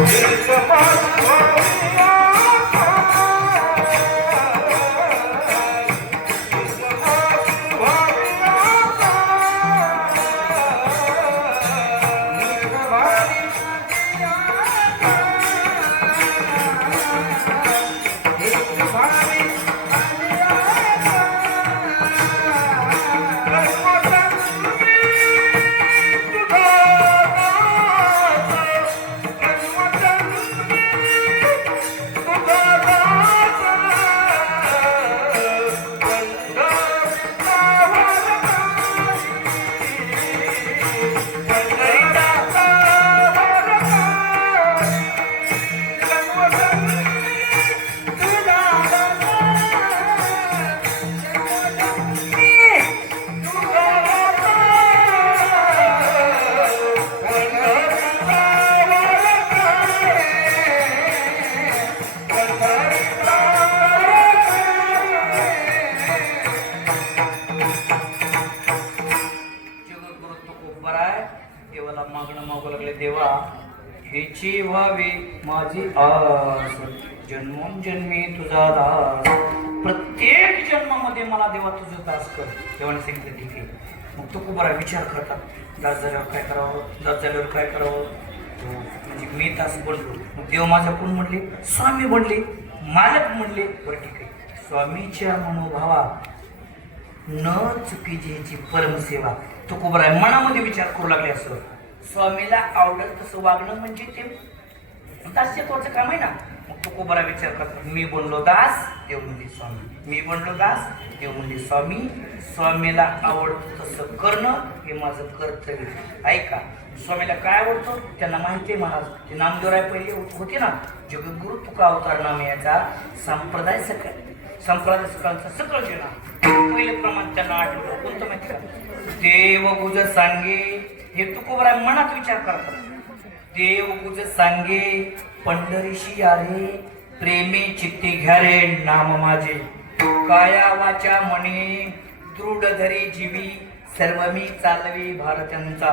It's the first time मागू लागले देवा हेची व्हावी माझी आस. जन्मोजन्मी तुझा दास. प्रत्येक जन्मामध्ये मला देवा तुझं दास कर. देवाने सांगितलं ठीक आहे. मग तो खूप बरा विचार करतात दास झाल्यावर काय करावं? दास झाल्यावर काय करावं? हो, म्हणजे मी तास बनलो. मग देव माझा कोण म्हणले स्वामी म्हणले मालक म्हणले बरं ठीक आहे. स्वामीच्या मनोभावा. न चुकीची ह्याची परमसेवा तो कुबरा मनामध्ये विचार करू लागले असं. स्वामीला आवडत तसं वागणं म्हणजे ते दास्यत्वाचं काम आहे ना? मग तो कुबरा विचार करतो मी बोललो दास देव म्हणजे स्वामी. मी बोललो दास देव म्हणजे स्वामी. स्वामीला आवडतं तसं करणं हे माझं कर्तव्य ऐका स्वामीला काय आवडतं? त्यांना माहिती आहे महाराज ते नामदेवराय पहिले होते ना? जगद्गुरु तुका अवतार नाम याचा संप्रदाय सकाळ संप्रदाय सकाळचा सकळ जेना पहिले प्रमाण त्यांना आठवलं. कोणतं माहिती का? देव गुज सांगे हे तुकोबरा मनात विचार करतात. देव कुज सांगे पंढरीशी आरे प्रेमी चित्ती घ्यारे नाम माझे. काया वाचा मने दृढ धरी जीवी सर्व मी चालवी भारतांचा.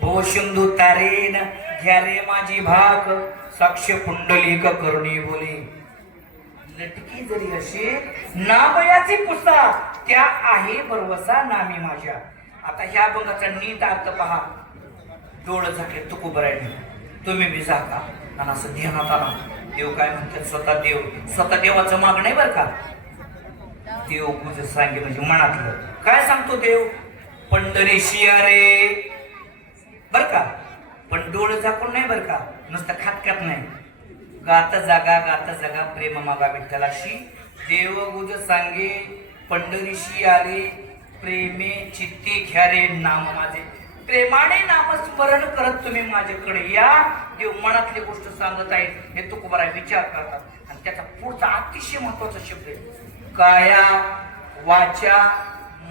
भोशिंदू तारेन घ्यारे माझी भाग साक्ष पुंडलिक करुणी बोली. लटकी जरी असे नामयाची पुसा त्या आहे बरवसा नामी माझ्या. आता ह्या अभंगाचा नीट अर्थ पहा. डोळ झाकले तुकोबरायने तुम्ही बी का आणि असं ध्यानात आला देव काय म्हणतात? स्वतः देव. स्वतः देवाचं माग नाही बरं का? देव पूज सांगे म्हणजे मनातलं. काय सांगतो देव? पंढरी अरे बर का? पण डोळं झाकून नाही बर का? नुसतं खात नाही. गात जागा गात जागा प्रेम मागा विठ्ठलाशी देव गुज सांगे? पंढरीशी आले प्रेमे चित्ती घ्यारे नाम माझे. प्रेमाने नामस्मरण करत तुम्ही माझ्याकडे या. देव मनातली गोष्ट सांगत आहे हे तुकोबरा विचार करतात. आणि त्याचा पुढचा अतिशय महत्त्वाचा शब्द आहे. काया वाचा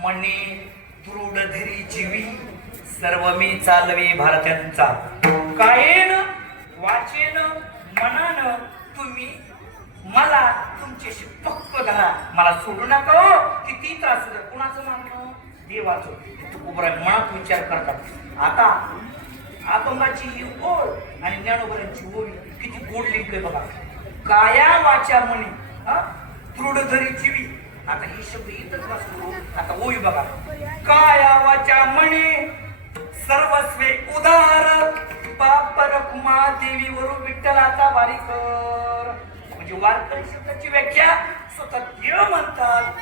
मने दृढ धरी जीवी सर्व मी चालवी भारतीयांचा कायेन वाचेन मनानं तुम्ही मला तुमच्याशी पक्क धरा. मला सोडू नका हो. किती त्रास होतो कुणाचं मानणं देवाचं. ते तुकोबरा मनात विचार करतात आता अभंगाची ही ओळ आणि ज्ञानोबरांची ओळ किती गोड लिंक बघा. काया वाचा म्हणे. दृढ धरी जीवी. आता हे शब्द इथंच वाचतो. आता ओळी बघा. काया वाचा म्हणे. सर्वस्वे उदार. पाप रखुमा देवीवरून विठ्ठलाचा आता बारीक म्हणजे वारकरी शब्दाची व्याख्या स्वतः देव म्हणतात.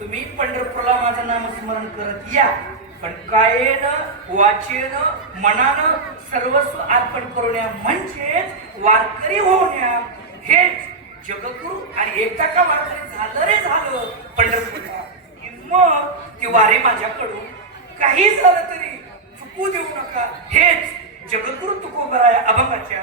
तुम्ही पंढरपूरला माझं नामस्मरण करत या. पण कायेन वाचेन मनानं सर्वस्व अर्पण करूया म्हणजेच वारकरी होण्या. हेच जगगुरु आणि एकदा का वारकरी झालं रे झालं? पंढरपूरला. मग ती वारी माझ्याकडून काही झालं तरी चुकू देऊ नका. हेच जगगुरु तुकोबराया अभंगाच्या.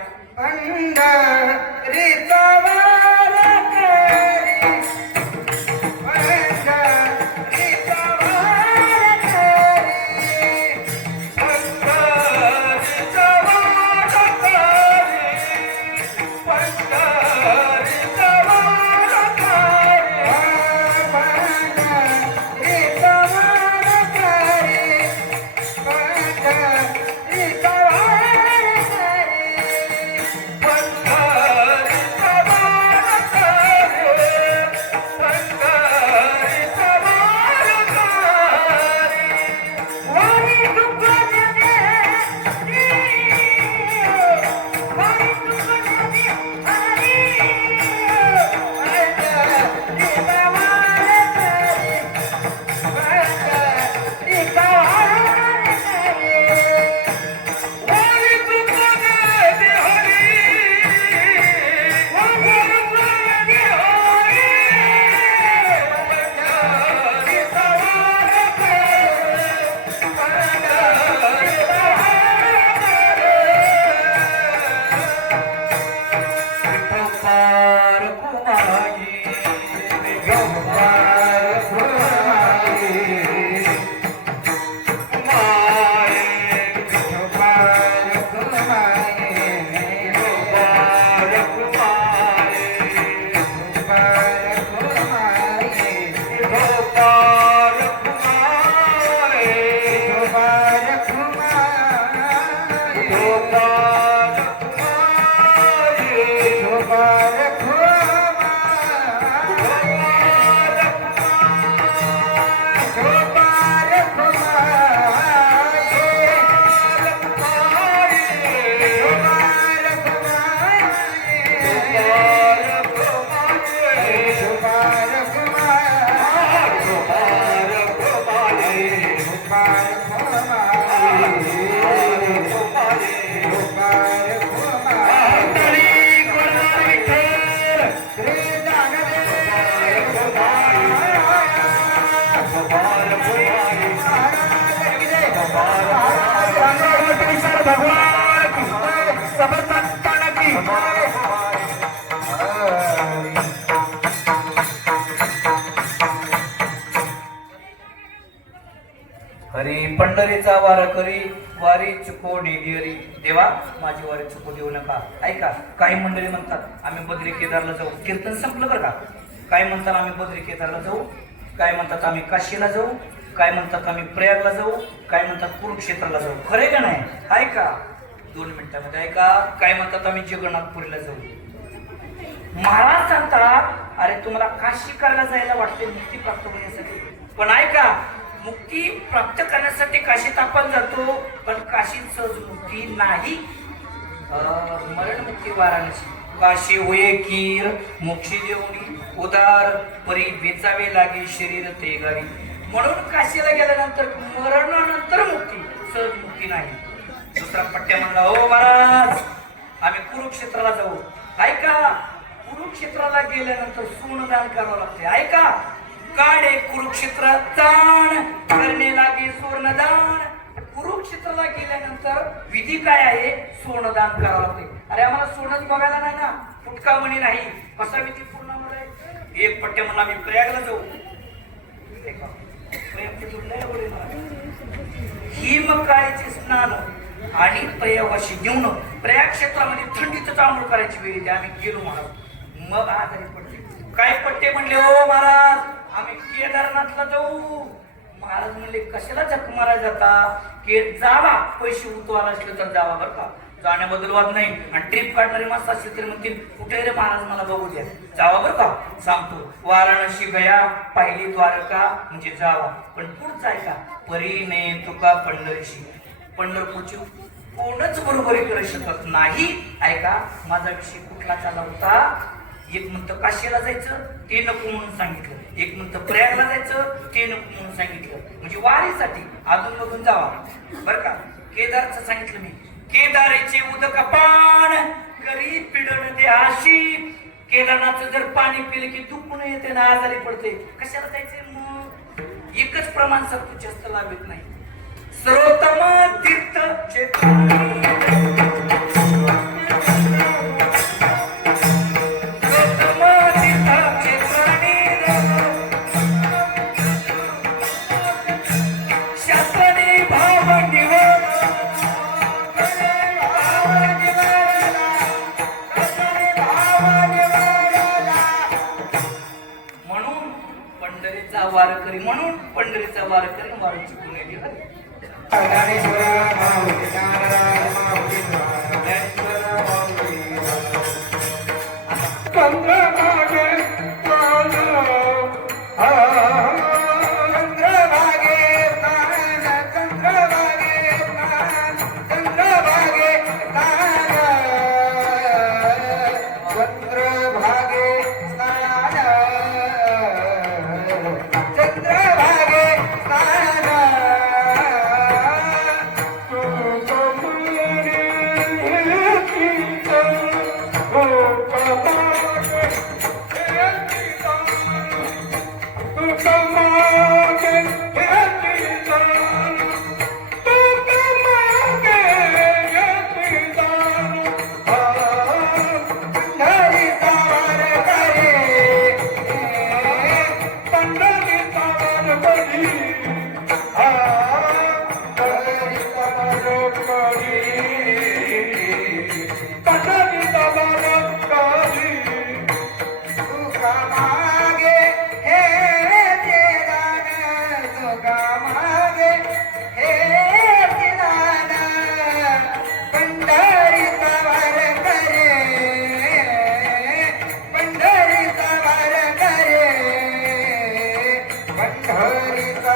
पंढरीचा वारा करी वारी चुको डेलियरी देवा माझी वारी चुको देऊ नका. ऐका काही मंडळी म्हणतात आम्ही बद्री केदारला जाऊ. कीर्तन संपलं बरं का? काय म्हणतात आम्ही बद्री केदारला जाऊ. काय म्हणतात आम्ही काशीला जाऊ. काय म्हणतात आम्ही प्रयागला जाऊ. काय म्हणतात कुरुक्षेत्राला जाऊ. खरे का नाही? ऐका. दोन मिनिटांमध्ये ऐका. काय म्हणतात आम्ही जगन्नाथपुरीला जाऊ. महाराज सांगतात अरे तुम्हाला काशी करायला जायला वाटते मुक्ती प्राप्त होण्यासाठी. पण ऐका मुक्ती प्राप्त करण्यासाठी काशीत आपण जातो पण काशीत सहज मुक्ती नाही. अं, मरणमुक्ती वाराणसी. काशी होये कीर मोक्षी देवणी उदार परी वेचावे लागे शरीर ते गावी. म्हणून काशीला गेल्यानंतर मरणानंतर मुक्ती सहज मुक्ती नाही. दुसरा पट्ट्या म्हणला हो महाराज आम्ही कुरुक्षेत्राला जाऊ. ऐका कुरुक्षेत्राला गेल्यानंतर सोनदान करावं लागते ऐका काढे कुरुक्षेत्र दान करणे लागे सोनदान कुरुक्षेत्राला गेल्यानंतर विधी काय आहे? सोनदान करावं लागते. अरे आम्हाला सोनच बघायला नाही ना? फुटका म्हणी नाही. कसा विधी पूर्ण मला एक पट्टे म्हणला मी प्रयागला जाऊ. हिमकाळीचे स्नान आणि प्रयागाशी घेऊन प्रयाग क्षेत्रामध्ये थंडीचं चांगलं करायची वेळ आम्ही गेलो महाराज. मग आजारी पडते काय पट्टे म्हणले हो महाराज? आम्ही केदारनाथला जाऊ. महाराज म्हणले कशाला झक मारा जाता? के जावा. पैसे उतवायला असले तर जावा बरं का. जाण्याबद्दल वाद नाही. आणि ट्रिप काढणारे माणसं असले तरी म्हणतील कुठे रे महाराज मला बघू द्या. जावा बरं का. सांगतो. वाराणसी गया पाहिली द्वारका. म्हणजे जावा. पण पुढचं आहे का? परीने तुका पंढरीशी. पंढरपूरची कोणच बरोबरी करू शकत नाही. ऐका माझा विषय कुठला चालला होता? एक म्हणतं काशीला जायचं ते नको म्हणून सांगितलं. एक म्हणतं प्रयागला जायचं ते नको म्हणून सांगितलं. म्हणजे वारीसाठी अजून मधून जावा. बरं का? केदारचं सांगितलं मी. केदारेचे उदक पान करी पिडन दे आशी केदारनाथचं जर पाणी पिलं की दुखून येते ना आजारी पडते. कशाला जायचंय मग? एकच प्रमाण सत्व जास्त लागत नाही. सर्वोत्तम तीर्थ क्षेत्र वारकरी म्हणून पंढरीचा वारकरी Hare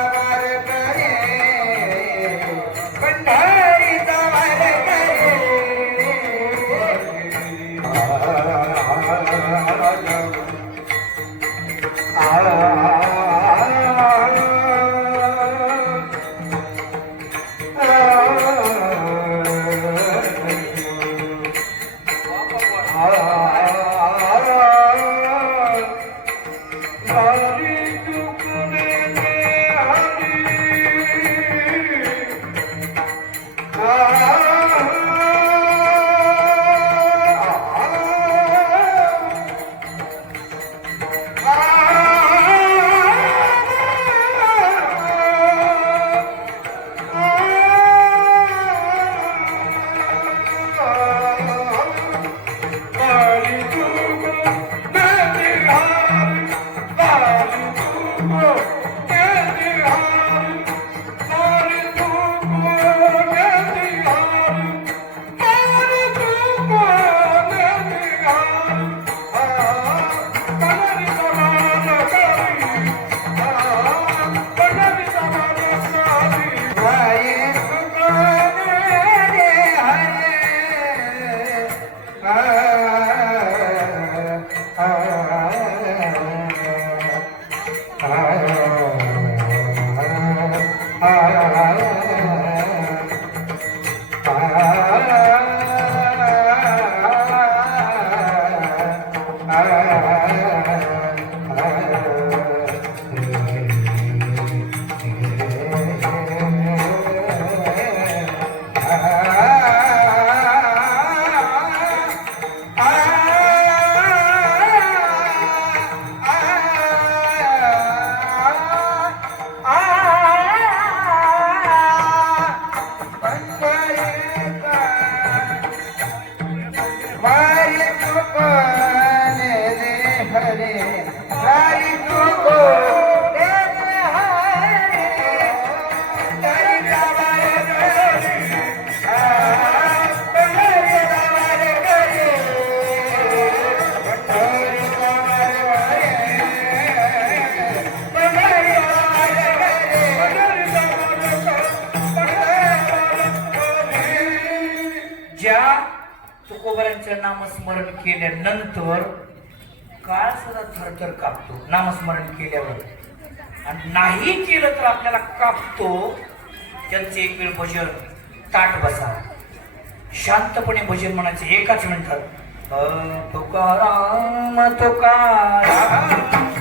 ज्या तुकोबरांचं नामस्मरण केल्यानंतर काळ थरथर कापतो. नामस्मरण केल्यावर. आणि नाही केलं तर आपल्याला कापतो. त्यांचे एक वेळ भजन ताट बसा. शांतपणे भजन म्हणायचे. एकाच मिनिटात तुकाराम तुकाराम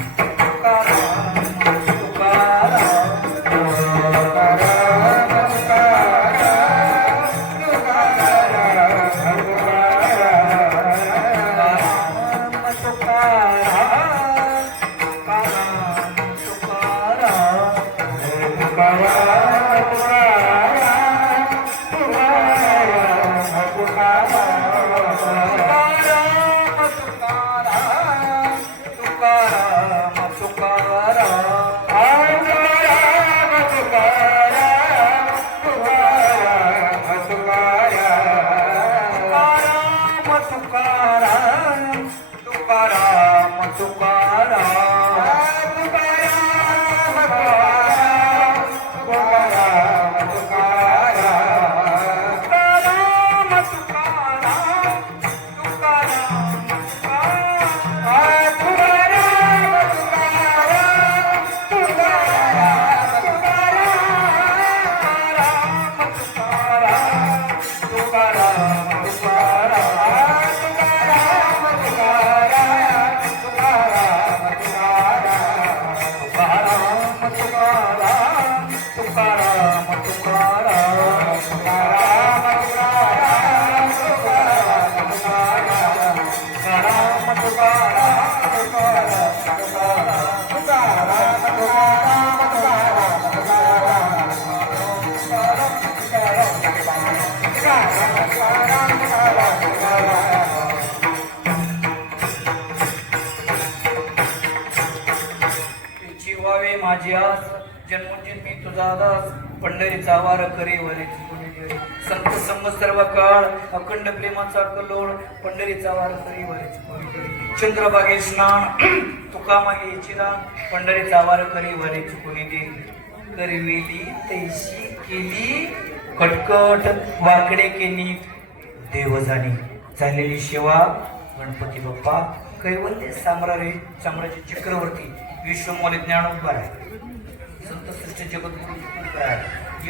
जीवावे माझी आस जन्मोजन्मी तुझा दास पंढरीचा वार करी वरीची संत संग सर्व काळ अखंड प्रेमाचा कलोळ पंढरीचा वार करी वरीची गुणी चंद्रबागे स्नान तुका मागे पंढरी पंढरीचा करी वरी चुकुनी दे करविली तैशी केली कटकट वाकडे केली. देवजानी झालेली सेवा गणपती बाप्पा कैवल्य साम्राज्य साम्राज्य चक्रवर्ती विश्वमोली ज्ञानोबा आहे. संत सृष्ट जगद्गुरु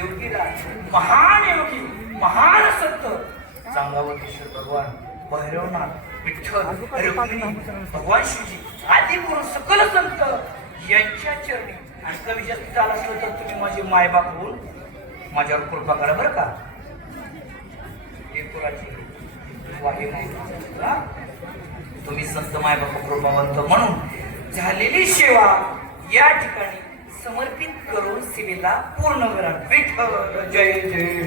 योगीला महान योगी महान संत. चांगावतेश्वर भगवान भैरवनाथ विठ्ठल रुक्मिणी भगवान शिवजी. आदी सकल संत यांच्या चरणी आणि कमी जास्त झालं असलं तर तुम्ही माझे मायबाप होऊन माझ्यावर कृपा करा बरं का? वाही नाही तुम्ही संत मायबाप कृपावंत म्हणून झालेली सेवा या ठिकाणी समर्पित करून सेवेला पूर्ण करा. विठ्ठल जय जय.